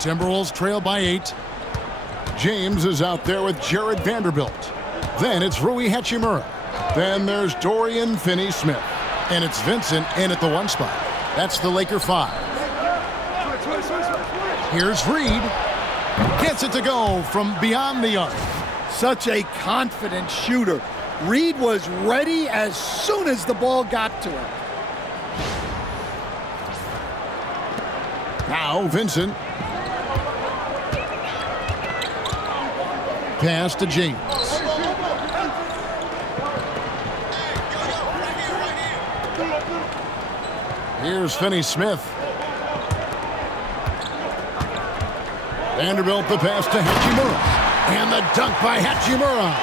Timberwolves trail by 8. James is out there with Jared Vanderbilt. Then it's Rui Hachimura. Then there's Dorian Finney-Smith. And it's Vincent in at the 1 spot. That's the Laker 5. Here's Reed. Gets it to go from beyond the arc. Such a confident shooter. Reed was ready as soon as the ball got to him. Now Vincent. Pass to James. Here's Finney-Smith. Vanderbilt the pass to Hachimura. And the dunk by Hachimura.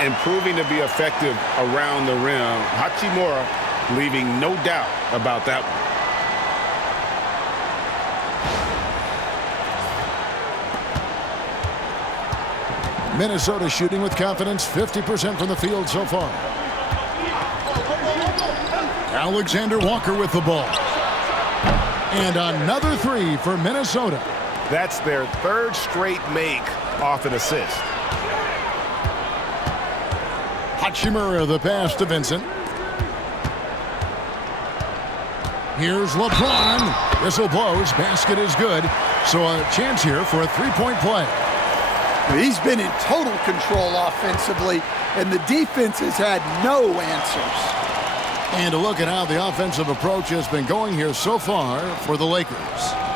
And proving to be effective around the rim. Hachimura leaving no doubt about that one. Minnesota shooting with confidence, 50% from the field so far. Alexander Walker with the ball. And another 3 for Minnesota. That's their 3rd straight make off an assist. Hachimura the pass to Vincent. Here's LeBron. Whistle blows. Basket is good. So a chance here for a 3-point play. He's been in total control offensively, and the defense has had no answers. And a look at how the offensive approach has been going here so far for the Lakers.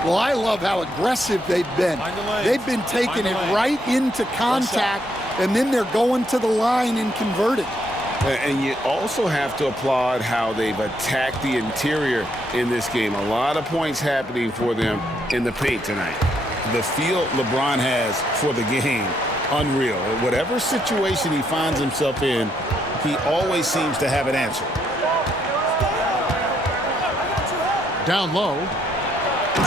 Well, I love how aggressive they've been. They've been taking it right into contact, and then they're going to the line and converting. And you also have to applaud how they've attacked the interior in this game. A lot of points happening for them in the paint tonight. The feel LeBron has for the game, unreal. Whatever situation he finds himself in, he always seems to have an answer. Down low.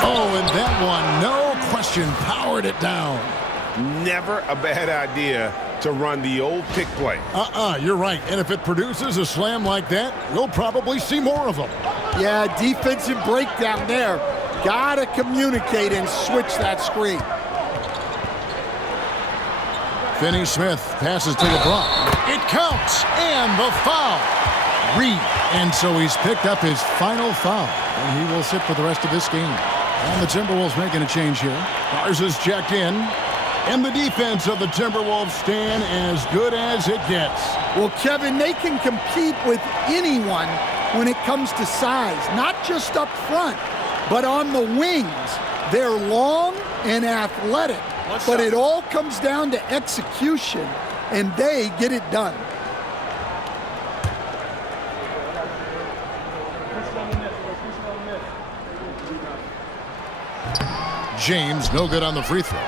Oh, and that one, no question, powered it down. Never a bad idea to run the old pick play. You're right. And if it produces a slam like that, we'll probably see more of them. Yeah, defensive breakdown there. Gotta communicate and switch that screen. Finney-Smith passes to LeBron. It counts, and the foul. Reed, and so he's picked up his final foul, and he will sit for the rest of this game. And the Timberwolves making a change here. Garza's checked in, and the defense of the Timberwolves stand as good as it gets. Well, Kevin, they can compete with anyone when it comes to size, not just up front, but on the wings. They're long and athletic, but it all comes down to execution, and they get it done. James, no good on the free throw.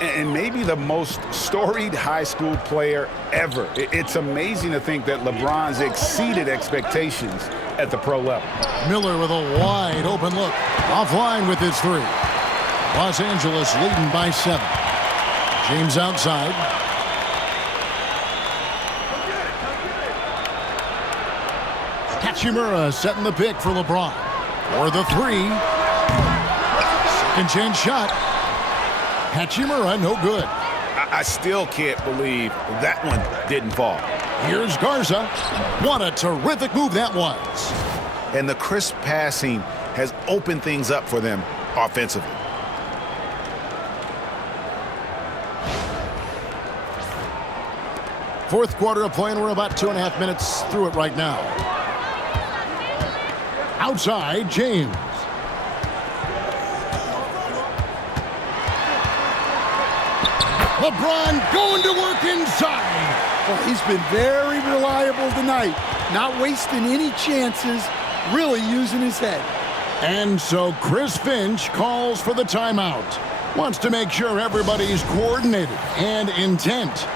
And maybe the most storied high school player ever. It's amazing to think that LeBron's exceeded expectations at the pro level. Miller with a wide open look. Offline with his 3. Los Angeles leading by 7. James outside. Hachimura setting the pick for LeBron. For the 3. Second chance shot. Hachimura, no good. I still can't believe that one didn't fall. Here's Garza. What a terrific move that was. And the crisp passing has opened things up for them offensively. Fourth quarter of play, and we're about 2.5 minutes through it right now. Outside, James. LeBron going to work inside. Well, he's been very reliable tonight, not wasting any chances, really using his head. And so Chris Finch calls for the timeout. Wants to make sure everybody's coordinated and intent.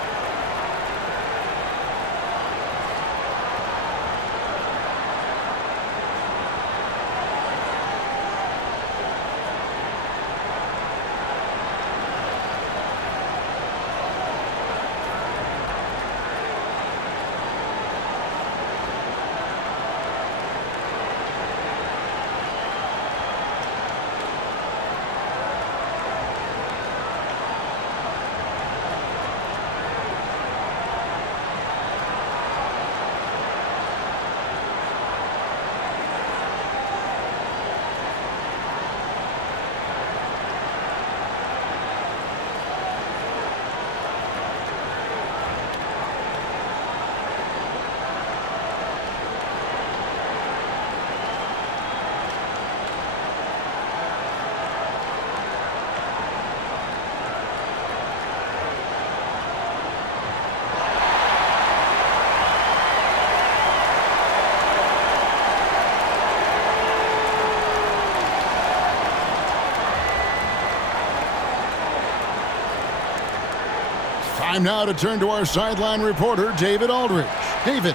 Time now to turn to our sideline reporter, David Aldridge. David.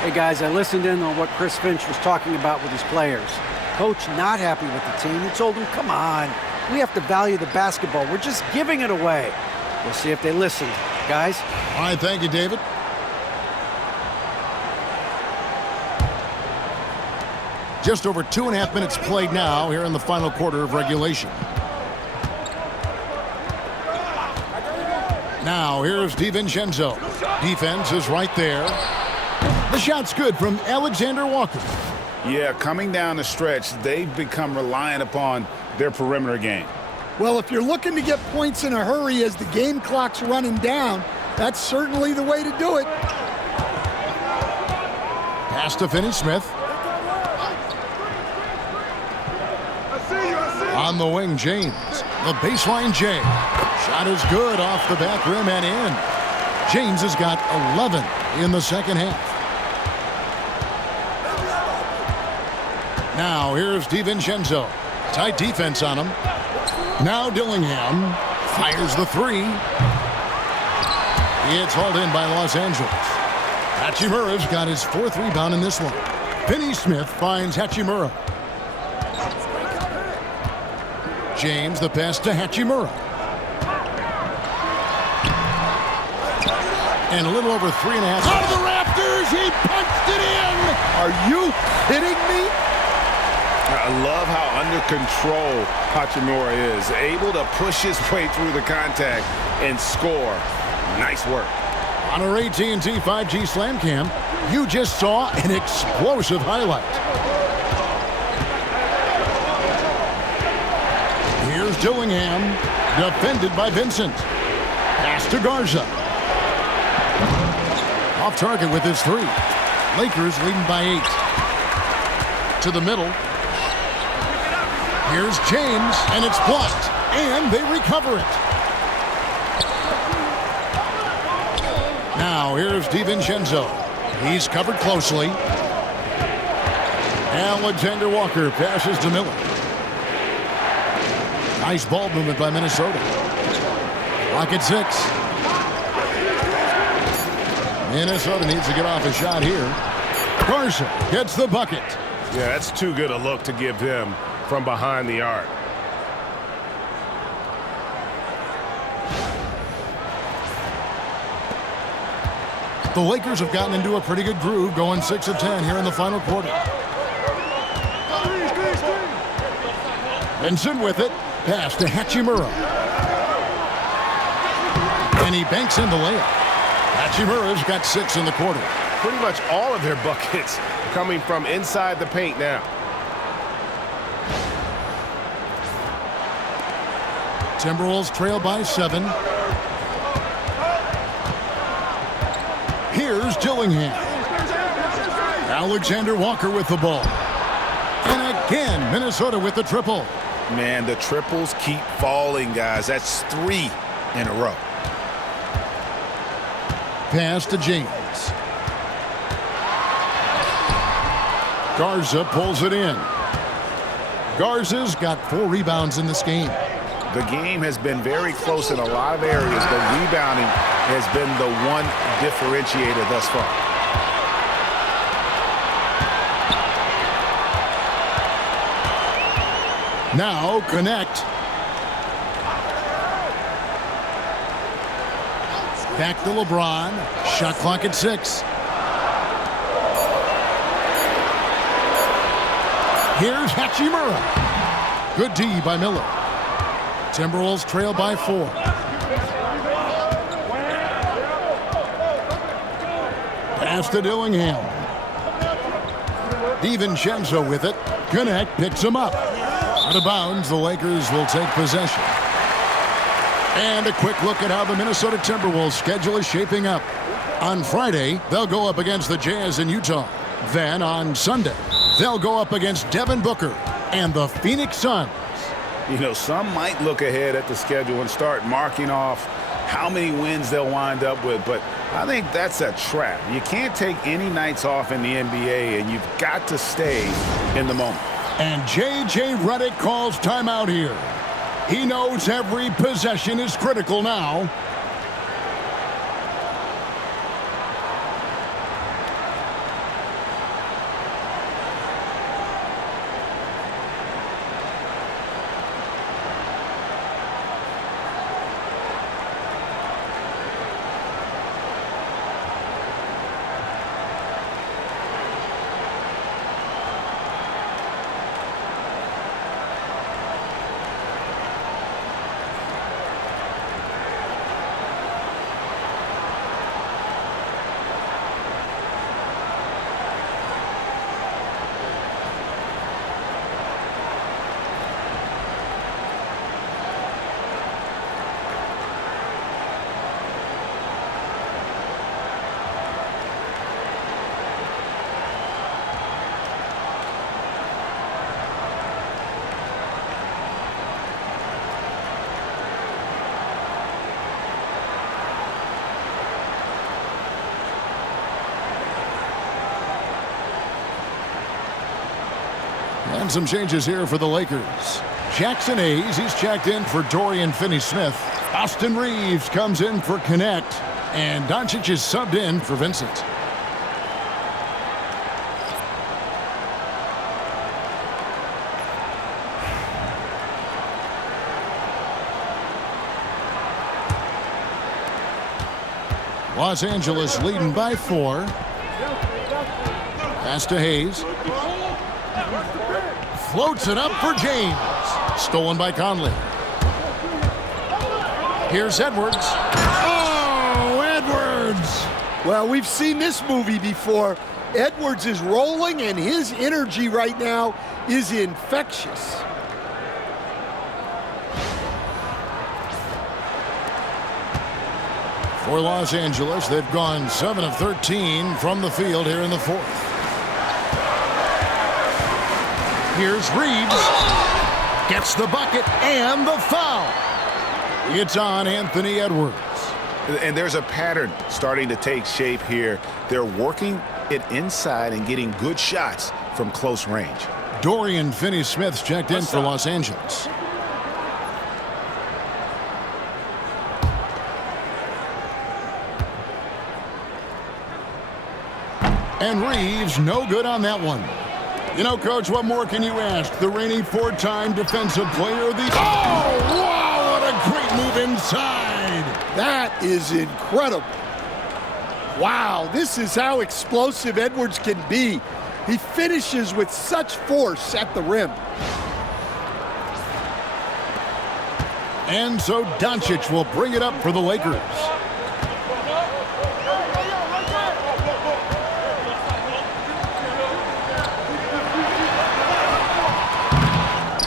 Hey, guys, I listened in on what Chris Finch was talking about with his players. Coach not happy with the team. He told them, come on, we have to value the basketball. We're just giving it away. We'll see if they listened. Guys? All right, thank you, David. Just over 2.5 minutes played now here in the final quarter of regulation. Now, here's DiVincenzo. Defense is right there. The shot's good from Alexander Walker. Yeah, coming down the stretch, they've become reliant upon their perimeter game. Well, if you're looking to get points in a hurry as the game clock's running down, that's certainly the way to do it. Pass to Finney-Smith. On the wing, James. The baseline, Jay. Shot is good off the back rim and in. James has got 11 in the second half. Now here's DiVincenzo. Tight defense on him. Now Dillingham fires the three. It's hauled in by Los Angeles. Hachimura's got his 4th rebound in this one. Finney-Smith finds Hachimura. James, the pass to Hachimura. And a little over 3.5. Out of the rafters, he punched it in! Are you kidding me? I love how under control Hachimura is. Able to push his way through the contact and score. Nice work. On our AT&T 5G Slam Cam, you just saw an explosive highlight. Here's Dillingham, defended by Vincent. Pass to Garza. Off target with his 3. Lakers leading by 8. To the middle. Here's James, and it's blocked, and they recover it. Now here's DiVincenzo. He's covered closely. Alexander Walker passes to Miller. Nice ball movement by Minnesota. Clock at 6. Minnesota needs to get off a shot here. Garza gets the bucket. Yeah, that's too good a look to give him from behind the arc. The Lakers have gotten into a pretty good groove, going 6 of 10 here in the final quarter. Vincent with it. Pass to Hachimura. And he banks in the layup. Hachimura's got 6 in the quarter. Pretty much all of their buckets coming from inside the paint now. Timberwolves trail by 7. Here's Dillingham. Alexander Walker with the ball. And again, Minnesota with the triple. Man, the triples keep falling, guys. That's 3 in a row. Pass to James. Garza pulls it in. Garza's got 4 rebounds in this game. The game has been very close in a lot of areas, but rebounding has been the one differentiator thus far. Now connect. Back to LeBron. Shot clock at 6. Here's Hachimura. Good D by Miller. Timberwolves trail by 4. Pass to Dillingham. DiVincenzo with it. Connect picks him up. Out of bounds, the Lakers will take possession. And a quick look at how the Minnesota Timberwolves schedule is shaping up. On Friday, they'll go up against the Jazz in Utah. Then on Sunday, they'll go up against Devin Booker and the Phoenix Suns. You know, some might look ahead at the schedule and start marking off how many wins they'll wind up with, but I think that's a trap. You can't take any nights off in the NBA, and you've got to stay in the moment. And J.J. Redick calls timeout here. He knows every possession is critical now. And some changes here for the Lakers. Jackson Hayes, he's checked in for Dorian Finney-Smith. Austin Reeves comes in for Connect. And Doncic is subbed in for Vincent. Los Angeles leading by 4. Pass to Hayes. Floats it up for James. Stolen by Conley. Here's Edwards. Oh, Edwards! Well, we've seen this movie before. Edwards is rolling, and his energy right now is infectious. For Los Angeles, they've gone 7 of 13 from the field here in the 4th. Here's Reeves. Gets the bucket and the foul. It's on Anthony Edwards. And there's a pattern starting to take shape here. They're working it inside and getting good shots from close range. Dorian Finney-Smith's checked in for Los Angeles. And Reeves, no good on that one. You know, Coach, what more can you ask? The reigning 4-time defensive player of the... Oh, wow, what a great move inside. That is incredible. Wow, this is how explosive Edwards can be. He finishes with such force at the rim. And so Doncic will bring it up for the Lakers.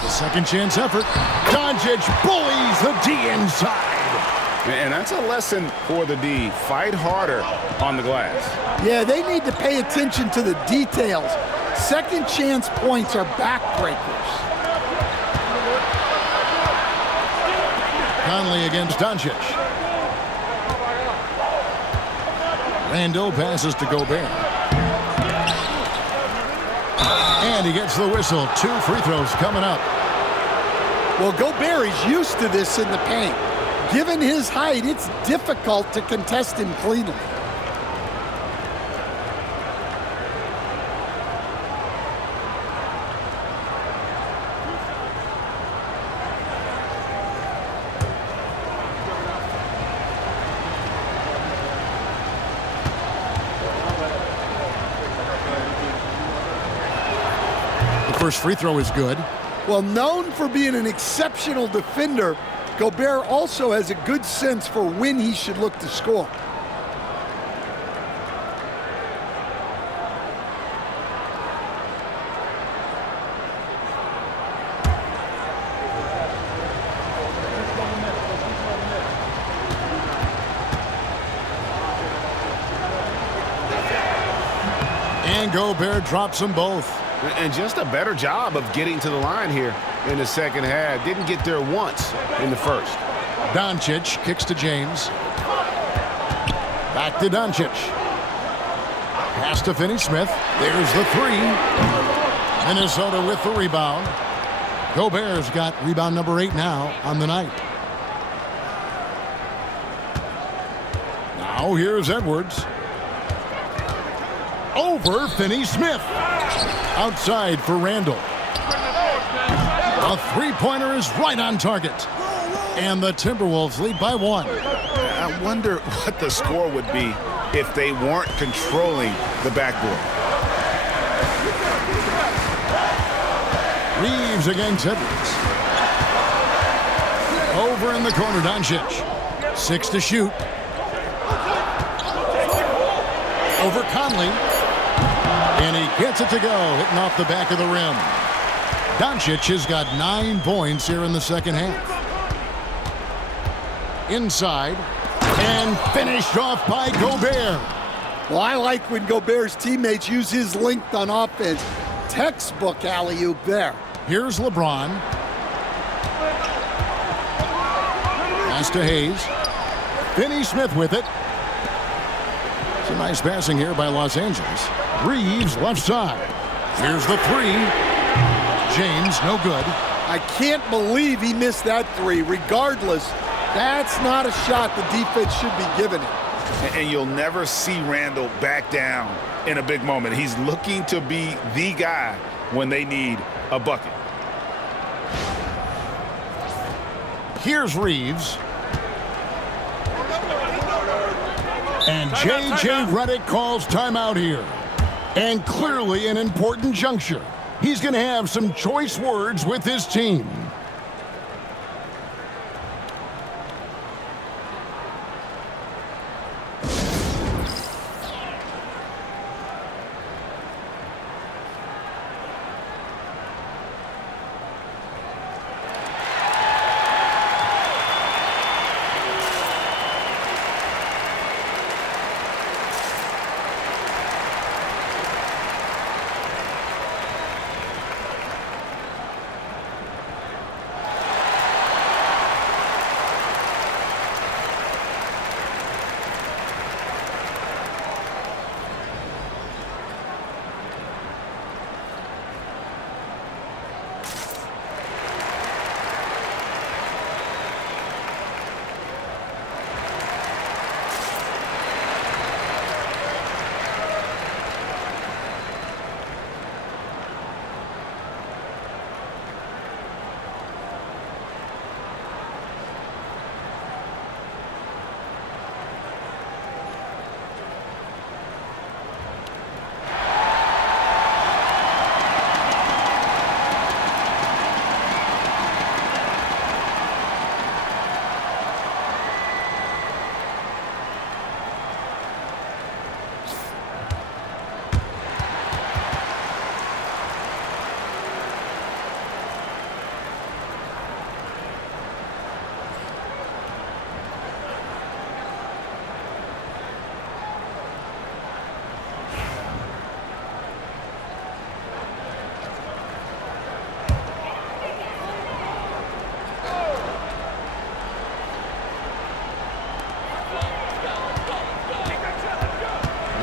Second chance effort. Doncic bullies the D inside. And that's a lesson for the D. Fight harder on the glass. Yeah, they need to pay attention to the details. Second chance points are backbreakers. Conley against Doncic. Randall passes to Gobert. And he gets the whistle. 2 free throws coming up. Well, Gobert is used to this in the paint. Given his height, it's difficult to contest him cleanly. The first free throw is good. Well, known for being an exceptional defender, Gobert also has a good sense for when he should look to score. And Gobert drops them both. And just a better job of getting to the line here in the second half. Didn't get there once in the first. Doncic kicks to James. Back to Doncic. Pass to Finney-Smith. There's the 3. Minnesota with the rebound. Gobert's got rebound number 8 now on the night. Now here's Edwards. Over Finney-Smith. Outside for Randall. A three-pointer is right on target. And the Timberwolves lead by 1. I wonder what the score would be if they weren't controlling the backboard. Reeves against Edwards. Over in the corner, Doncic. 6 to shoot. Over Conley. And he gets it to go, hitting off the back of the rim. Doncic has got 9 points here in the second half. Inside, and finished off by Gobert. Well, I like when Gobert's teammates use his length on offense. Textbook alley-oop there. Here's LeBron. Pass to Hayes. Finney-Smith with it. Some nice passing here by Los Angeles. Reeves left side. Here's the 3. James, no good. I can't believe he missed that three. Regardless, that's not a shot the defense should be giving him. And you'll never see Randall back down in a big moment. He's looking to be the guy when they need a bucket. Here's Reeves. And J.J. Redick calls timeout here. And clearly an important juncture. He's going to have some choice words with his team.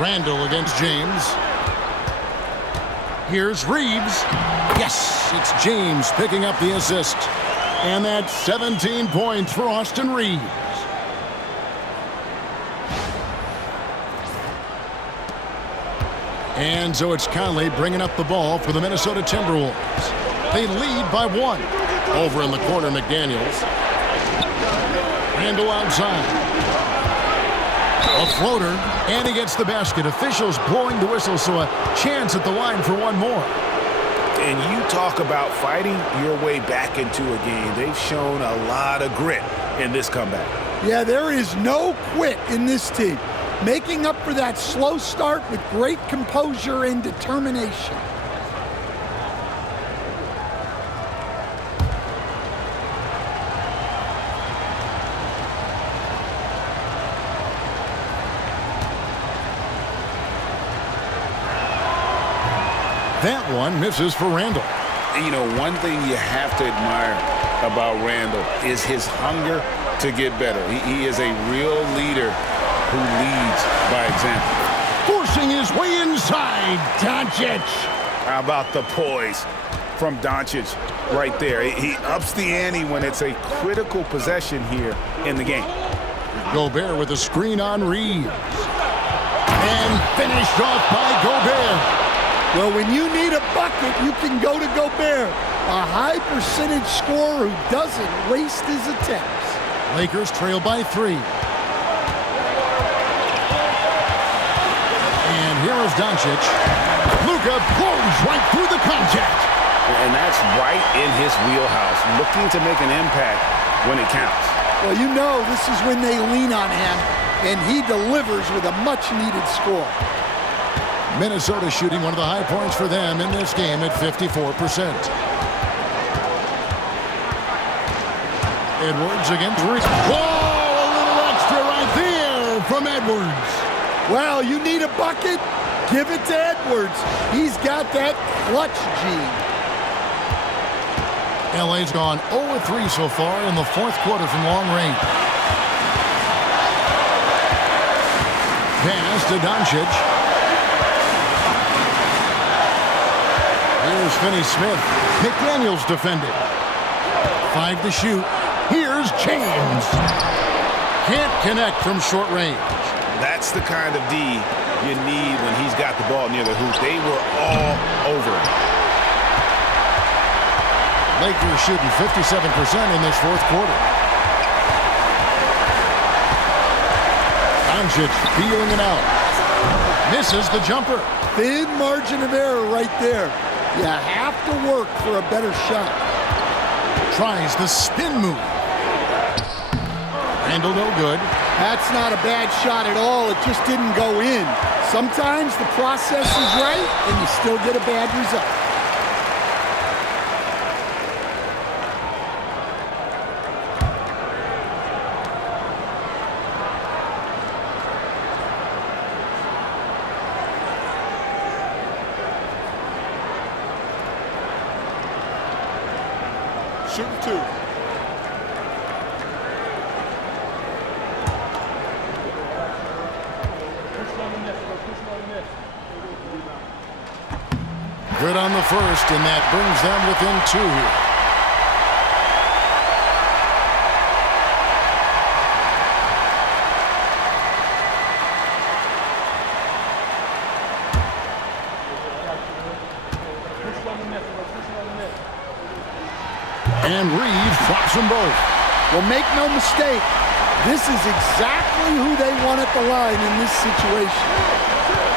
Randall against James. Here's Reeves. Yes, it's James picking up the assist. And that's 17 points for Austin Reeves. And so it's Conley bringing up the ball for the Minnesota Timberwolves. They lead by 1. Over in the corner, McDaniels. Randall outside. A floater, and he gets the basket. Officials blowing the whistle, so a chance at the line for one more. And you talk about fighting your way back into a game. They've shown a lot of grit in this comeback. Yeah, there is no quit in this team. Making up for that slow start with great composure and determination. That one misses for Randall. And you know, one thing you have to admire about Randall is his hunger to get better. He is a real leader who leads by example. Forcing his way inside, Doncic. How about the poise from Doncic right there? He ups the ante when it's a critical possession here in the game. Gobert with a screen on Reeves. And finished off by Gobert. Well, when you need a bucket, you can go to Gobert, a high percentage scorer who doesn't waste his attempts. Lakers trail by 3. And here is Doncic. Luka blows right through the contact. And that's right in his wheelhouse, looking to make an impact when it counts. Well, you know this is when they lean on him, and he delivers with a much-needed score. Minnesota shooting one of the high points for them in this game at 54%. Edwards against Reeves. Whoa, a little extra right there from Edwards. Well, you need a bucket? Give it to Edwards. He's got that clutch gene. LA's gone 0-3 so far in the fourth quarter from long range. Pass to Doncic. Here's Finney Smith. McDaniels defended. 5 to shoot. Here's James. Can't connect from short range. That's the kind of D you need when he's got the ball near the hoop. They were all over it. Lakers shooting 57% in this fourth quarter. Doncic feeling it out. Misses the jumper. Thin margin of error right there. You have to work for a better shot. Tries the spin move. Handle no good. That's not a bad shot at all. It just didn't go in. Sometimes the process is right and you still get a bad result. Shoot 2. Good on the first, and that brings them within 2 here. And Reed drops them both. Well, make no mistake, this is exactly who they want at the line in this situation.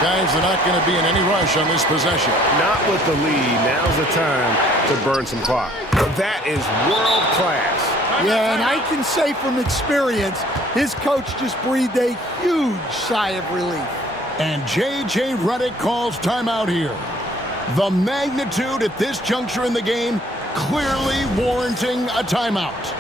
Guys, they're not going to be in any rush on this possession. Not with the lead. Now's the time to burn some clock. That is world class. Yeah, and I can say from experience, his coach just breathed a huge sigh of relief. And J.J. Redick calls timeout here. The magnitude at this juncture in the game clearly warranting a timeout.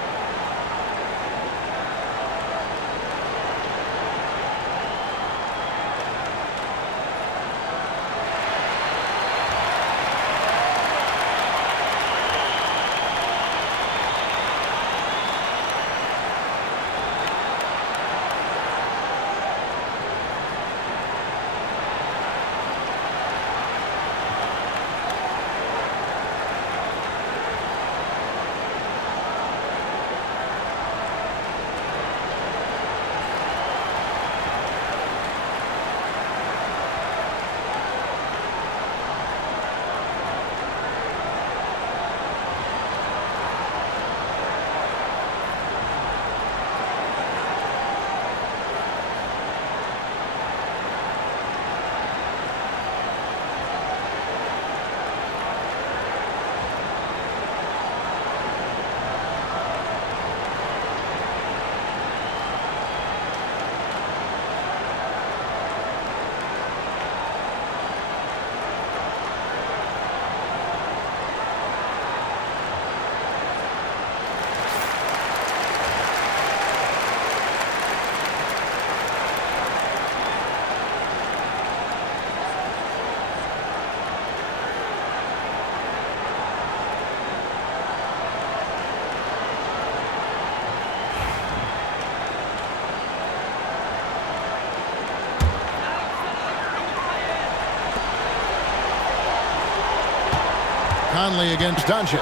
Conley against Doncic.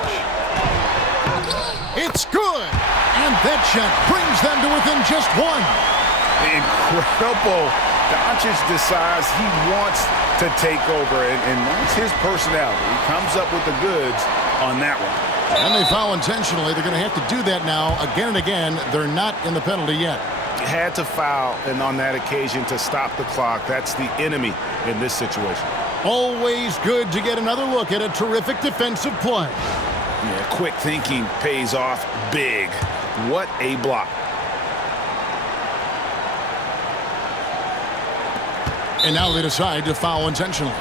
It's good! And that shot brings them to within just 1. Incredible. Doncic decides he wants to take over, and that's his personality. He comes up with the goods on that one. And they foul intentionally. They're going to have to do that now again and again. They're not in the penalty yet. Had to foul, and on that occasion to stop the clock. That's the enemy in this situation. Always good to get another look at a terrific defensive play. Yeah, quick thinking pays off big. What a block. And now they decide to foul intentionally.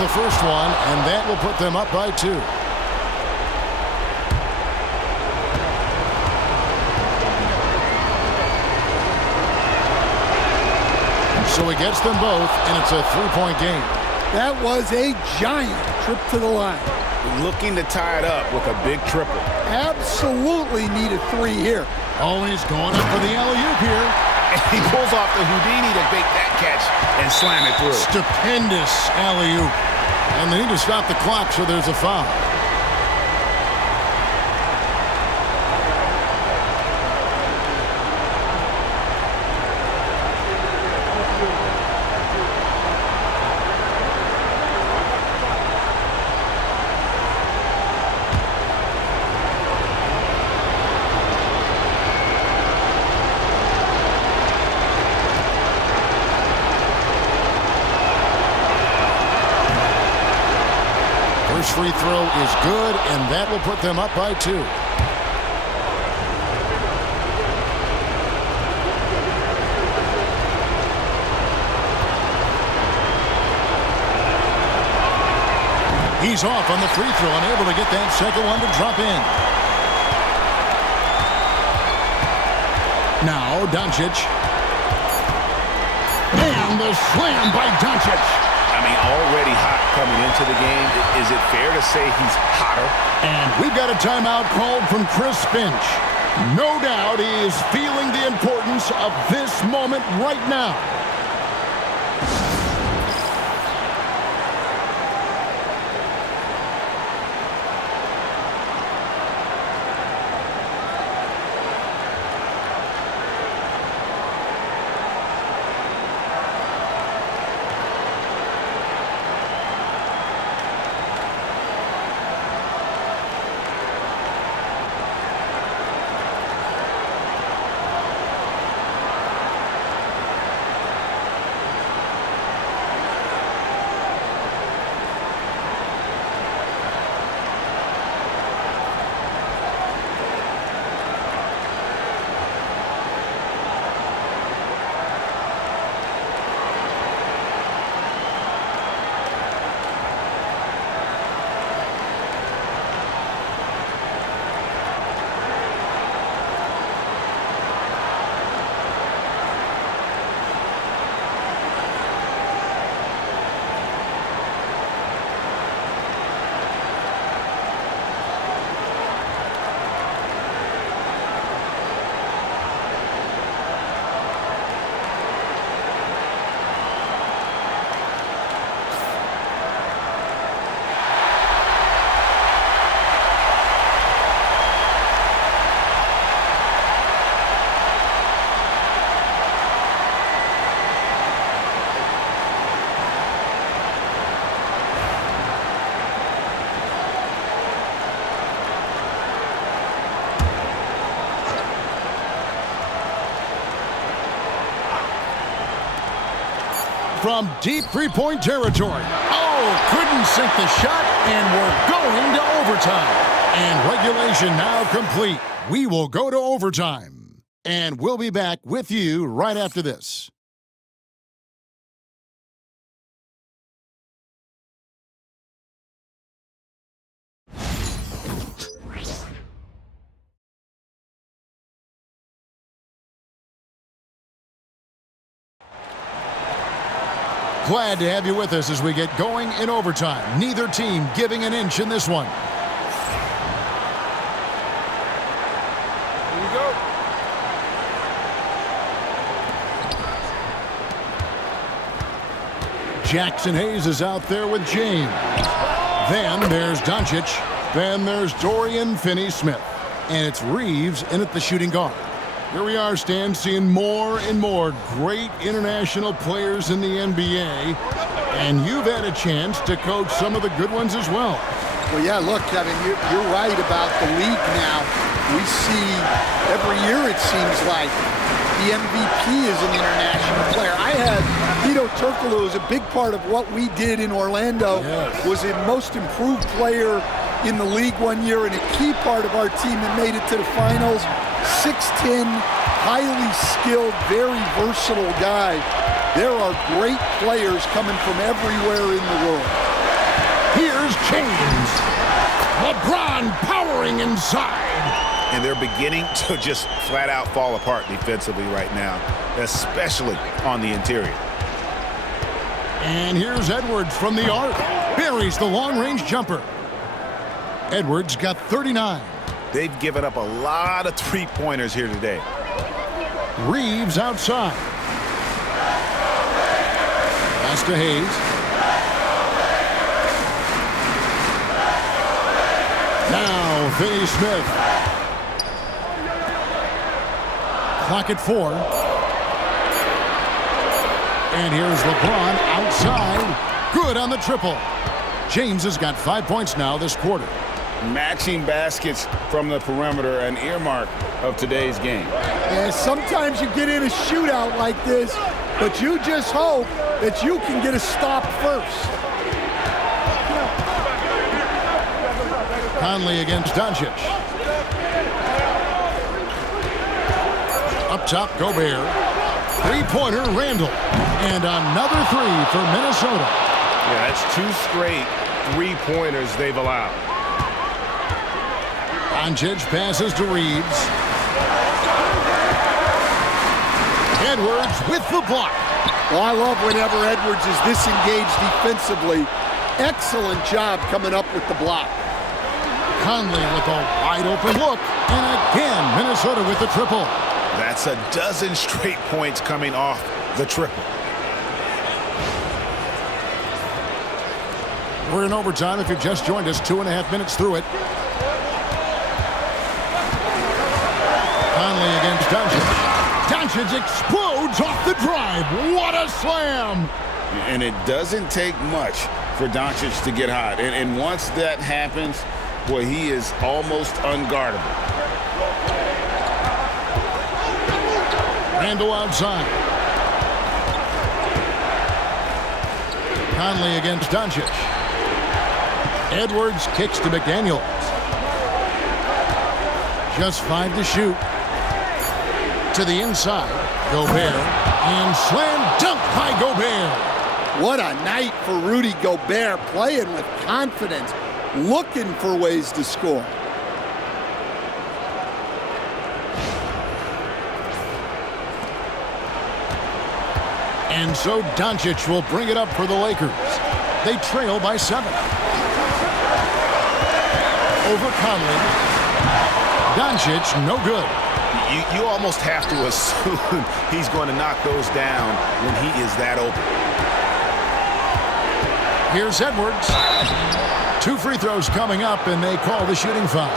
The first one, and that will put them up by 2. So he gets them both, and it's a three-point game. That was a giant trip to the line. Looking to tie it up with a big triple. Absolutely need a three here. Always going up for the alley-oop here. And he pulls off the Houdini to bait that catch and slam it through. Stupendous alley-oop. And they need to stop the clock, so there's a foul. First free throw is good, and that will put them up by 2. He's off on the free throw, unable to get that second one to drop in. Now, Doncic. And the slam by Doncic. I mean, already hot coming into the game. Is it fair to say he's hotter? And we've got a timeout called from Chris Finch. No doubt he is feeling the importance of this moment right now. From deep three-point territory. Oh, couldn't sink the shot, and we're going to overtime. And regulation now complete. We will go to overtime. And we'll be back with you right after this. Glad to have you with us as we get going in overtime. Neither team giving an inch in this one. Here we go. Jackson Hayes is out there with James. Then there's Doncic. Then there's Dorian Finney-Smith. And it's Reeves in at the shooting guard. Here we are, Stan, seeing more and more great international players in the NBA. And you've had a chance to coach some of the good ones as well. Well, yeah, look, Kevin, you're right about the league now. We see every year, it seems like, the MVP is an international player. I had Hedo Turkoglu as a big part of what we did in Orlando. Yes. Was a most improved player in the league one year and a key part of our team that made it to the finals. 6'10", highly skilled, very versatile guy. There are great players coming from everywhere in the world. Here's James. LeBron powering inside. And they're beginning to just flat out fall apart defensively right now, especially on the interior. And here's Edwards from the arc. Buries the long-range jumper. Edwards got 39. They've given up a lot of three-pointers here today. Reeves outside. Pass to Hayes. Now Finney Smith. Clock at 4. And here's LeBron outside. Good on the triple. James has got 5 points now this quarter. Matching baskets from the perimeter, an earmark of today's game. Yeah, sometimes you get in a shootout like this, but you just hope that you can get a stop first. Conley against Doncic. Up top, Gobert. Three-pointer, Randall. And another three for Minnesota. Yeah, that's 2 straight three-pointers they've allowed. Doncic passes to Reeves. Edwards with the block. Well, I love whenever Edwards is this engaged defensively. Excellent job coming up with the block. Conley with a wide-open look. And again, Minnesota with the triple. That's a dozen straight points coming off the triple. We're in overtime if you just joined us. 2.5 minutes through it. Conley against Doncic. Doncic explodes off the drive. What a slam! And it doesn't take much for Doncic to get hot. And once that happens, boy, he is almost unguardable. Randall outside. Conley against Doncic. Edwards kicks to McDaniels. Just 5 to shoot. To the inside. Gobert. And slam dunk by Gobert. What a night for Rudy Gobert, playing with confidence, looking for ways to score. And so Doncic will bring it up for the Lakers. They trail by 7. Over Conley. Doncic, no good. You almost have to assume he's going to knock those down when he is that open. Here's Edwards. 2 free throws coming up, and they call the shooting foul.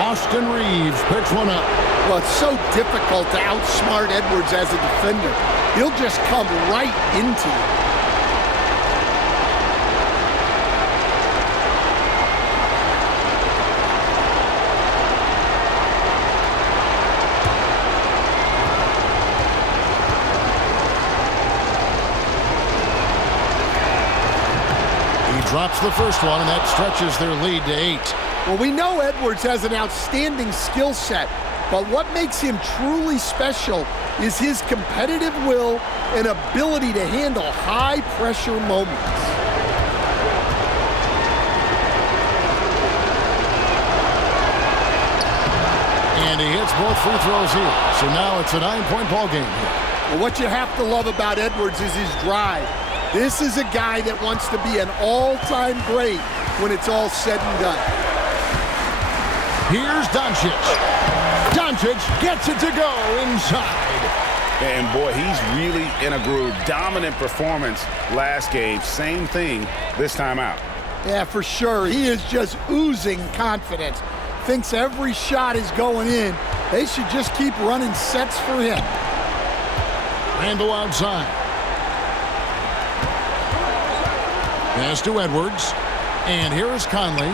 Austin Reeves picks one up. Well, it's so difficult to outsmart Edwards as a defender. He'll just come right into you. Drops the first one, and that stretches their lead to 8. Well, we know Edwards has an outstanding skill set, but what makes him truly special is his competitive will and ability to handle high-pressure moments. And he hits both free throws here. So now it's a 9-point ball game here. Well, what you have to love about Edwards is his drive. This is a guy that wants to be an all-time great when it's all said and done. Here's Doncic. Doncic gets it to go inside. And boy, he's really in a groove. Dominant performance last game. Same thing this time out. Yeah, for sure. He is just oozing confidence. Thinks every shot is going in. They should just keep running sets for him. Randall outside. Pass to Edwards. And here is Conley.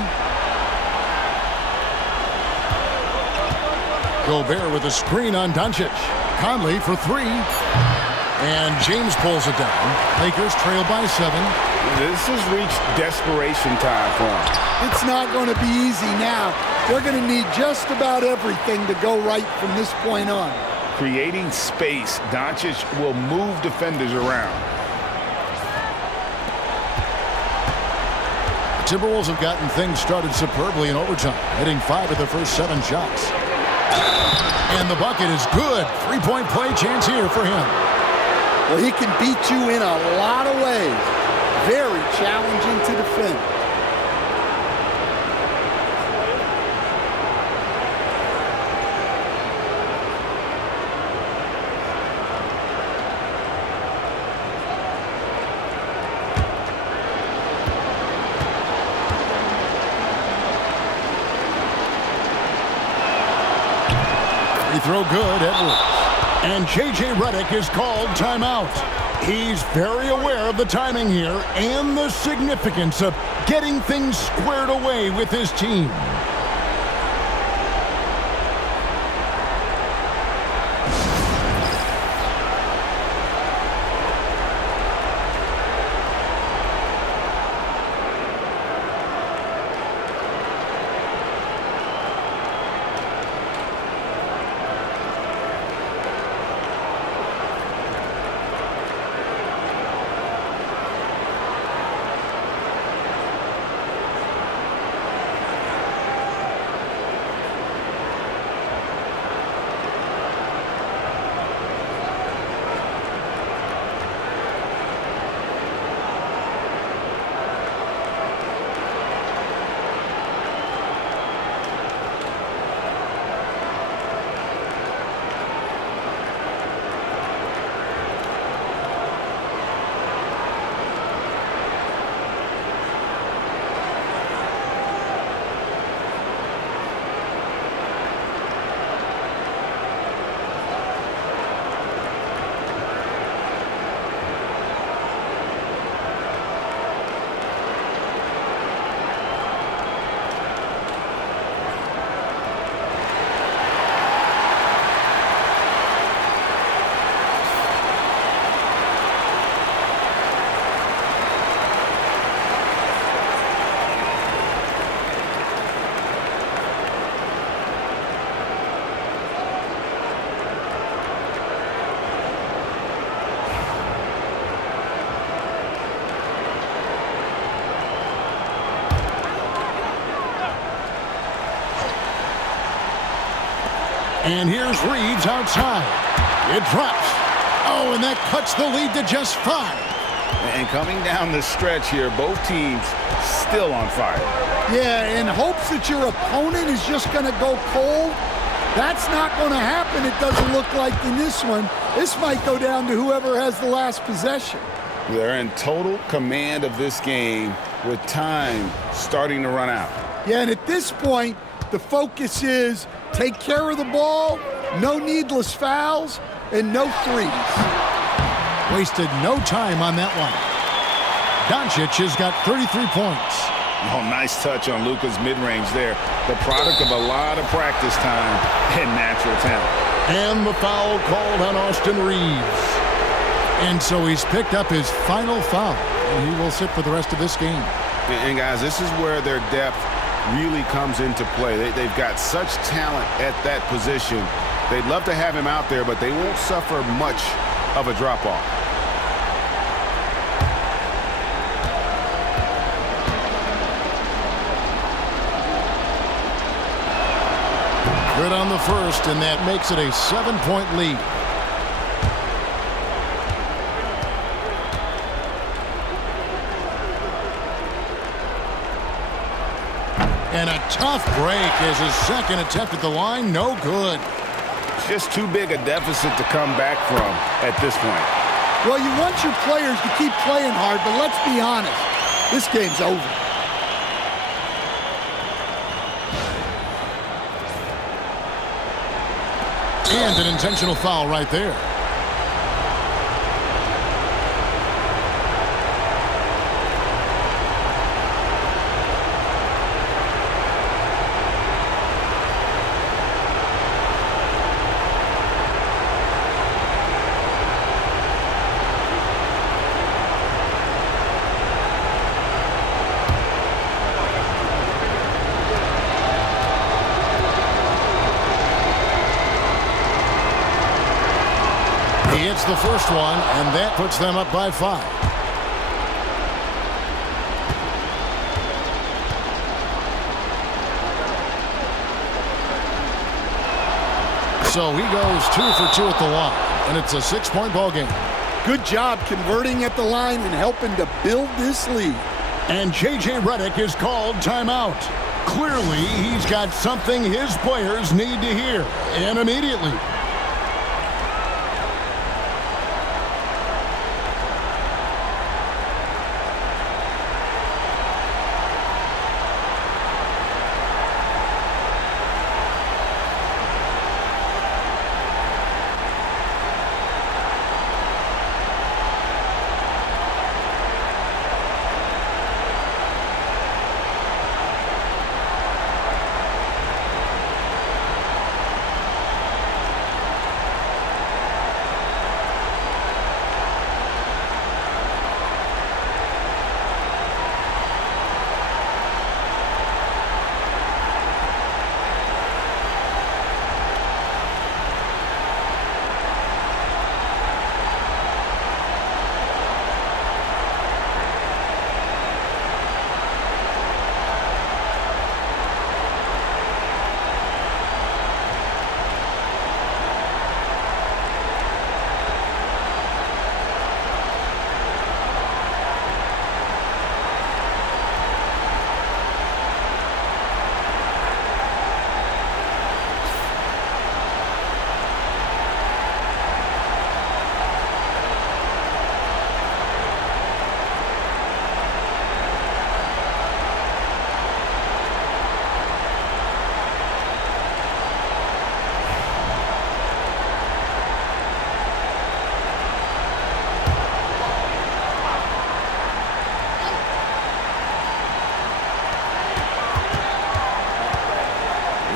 Gobert with a screen on Doncic. Conley for 3. And James pulls it down. Lakers trail by 7. This has reached desperation time for them. It's not going to be easy now. They're going to need just about everything to go right from this point on. Creating space, Doncic will move defenders around. Timberwolves have gotten things started superbly in overtime, hitting 5 of their first 7 shots. And the bucket is good. 3-point play chance here for him. Well, he can beat you in a lot of ways. Very challenging to defend. Free throw good, Edwards. And J.J. Redick is called timeout. He's very aware of the timing here and the significance of getting things squared away with his team. And here's Reeves outside. It drops. Oh, and that cuts the lead to just 5. And coming down the stretch here, both teams still on fire. Yeah, in hopes that your opponent is just going to go cold. That's not going to happen, it doesn't look like in this one. This might go down to whoever has the last possession. They're in total command of this game with time starting to run out. Yeah, and at this point, the focus is take care of the ball, no needless fouls, and no threes. Wasted no time on that one. Doncic has got 33 points. Oh, nice touch on Luka's mid-range there. The product of a lot of practice time and natural talent. And the foul called on Austin Reeves. And so he's picked up his final foul, and he will sit for the rest of this game. And guys, this is where their depth really comes into play. They've got such talent at that position. They'd love to have him out there, but they won't suffer much of a drop-off. Good on the first, and that makes it a 7-point lead. And a tough break is his second attempt at the line. No good. Just too big a deficit to come back from at this point. Well, you want your players to keep playing hard, but let's be honest. This game's over. And an intentional foul right there. He hits the first one, and that puts them up by 5. So he goes 2 for 2 at the line, and it's a 6-point ball game. Good job converting at the line and helping to build this lead. And J.J. Redick is called timeout. Clearly, he's got something his players need to hear, and immediately.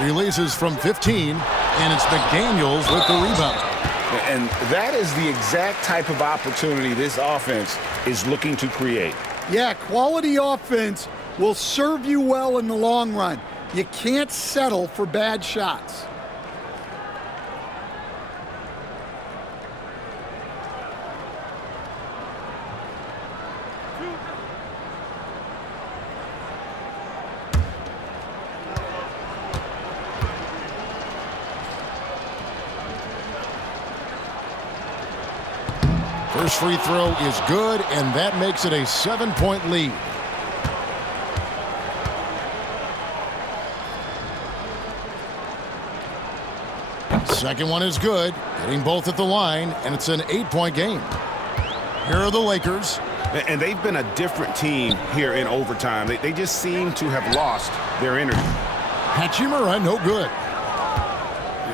Releases from 15, and it's McDaniels with the rebound. And that is the exact type of opportunity this offense is looking to create. Yeah, quality offense will serve you well in the long run. You can't settle for bad shots. First free throw is good, and that makes it a 7-point lead. Second one is good, hitting both at the line, and it's an 8-point game. Here are the Lakers. And they've been a different team here in overtime. They just seem to have lost their energy. Hachimura, no good.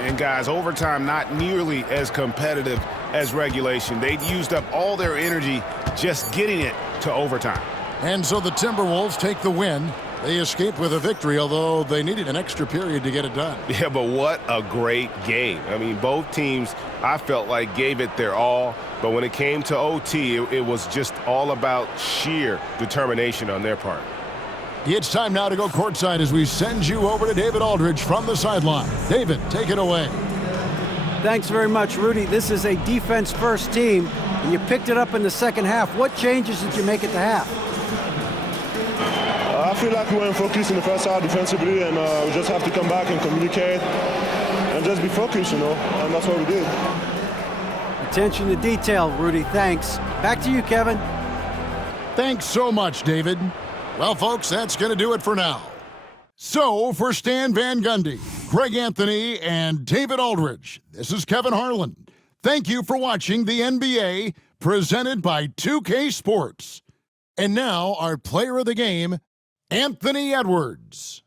And guys, overtime not nearly as competitive as regulation. They'd used up all their energy just getting it to overtime. And so the Timberwolves take the win. They escaped with a victory, although they needed an extra period to get it done. Yeah, but what a great game. I mean, both teams, I felt like, gave it their all. But when it came to OT, it was just all about sheer determination on their part. It's time now to go courtside as we send you over to David Aldridge from the sideline. David, take it away. Thanks very much, Rudy. This is a defense-first team, and you picked it up in the second half. What changes did you make at the half? I feel like we weren't focused in the first half defensively, and we just have to come back and communicate and just be focused, and that's what we did. Attention to detail, Rudy. Thanks. Back to you, Kevin. Thanks so much, David. Well, folks, that's going to do it for now. So, for Stan Van Gundy, Greg Anthony, and David Aldridge, this is Kevin Harlan. Thank you for watching the NBA, presented by 2K Sports. And now, our player of the game, Anthony Edwards.